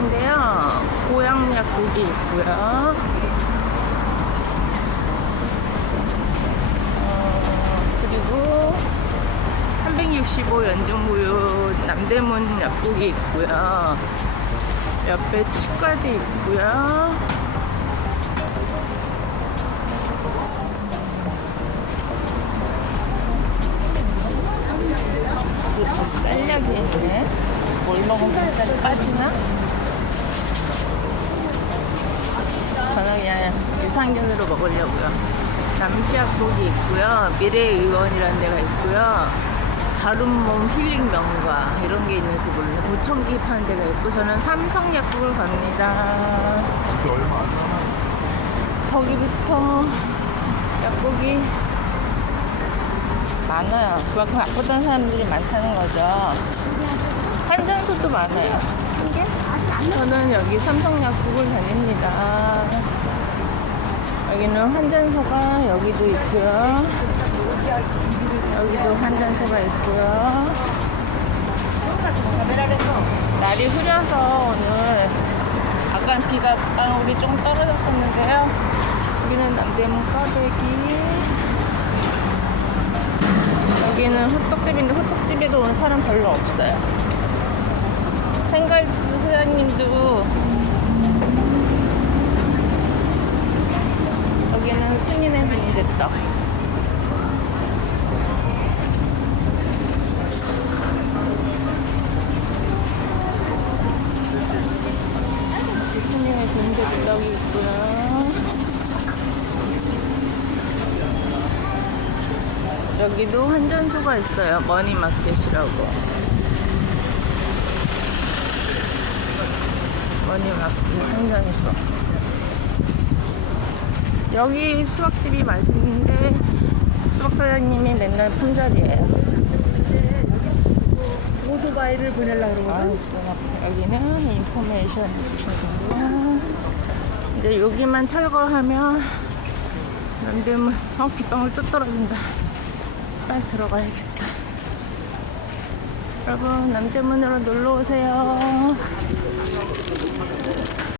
약국인데요. 고향 약국이 있고요. 어, 그리고 365 연중무휴 남대문 약국이 있고요. 옆에 치과도 있고요. 이렇게 쌀약이 있네. 뭘 먹으면 쌀이 빠지나? 저는 그냥 유산균으로 먹으려고요. 남시약국이 있고요. 미래의원이라는 데가 있고요. 바른몸 힐링 명가 이런 게 있는지 몰라요. 보청기 파는 데가 있고 저는 삼성약국을 갑니다. 그게 얼마 안 나나? 저기부터 약국이 많아요. 그만큼 아팠던 사람들이 많다는 거죠. 환전소도 많아요. 저는 여기 삼성약국을 다닙니다. 여기는 환전소가 여기도 있고요. 여기도 환전소가 있고요. 날이 흐려서 오늘 약간 비가 방울이 좀 떨어졌었는데요. 여기는 남대문 꽈배기. 여기는 호떡집인데 호떡집에도 오늘 사람 별로 없어요. 생갈주스 사장님도 여기는 순이네 빈대떡. 순이네 빈대떡이 있고요. 여기도 환전소가 있어요. 머니마켓이라고. 머니마켓 환전소. 여기 수박집이 맛있는데 수박 사장님이 맨날 품절이에요. 오토바이를 보내려고 아, 그러거든. 여기는 인포메이션 주셔서고요. 이제 여기만 철거하면 남대문 어 빗방울 또 떨어진다. 빨리 들어가야겠다. 여러분 남대문으로 놀러 오세요.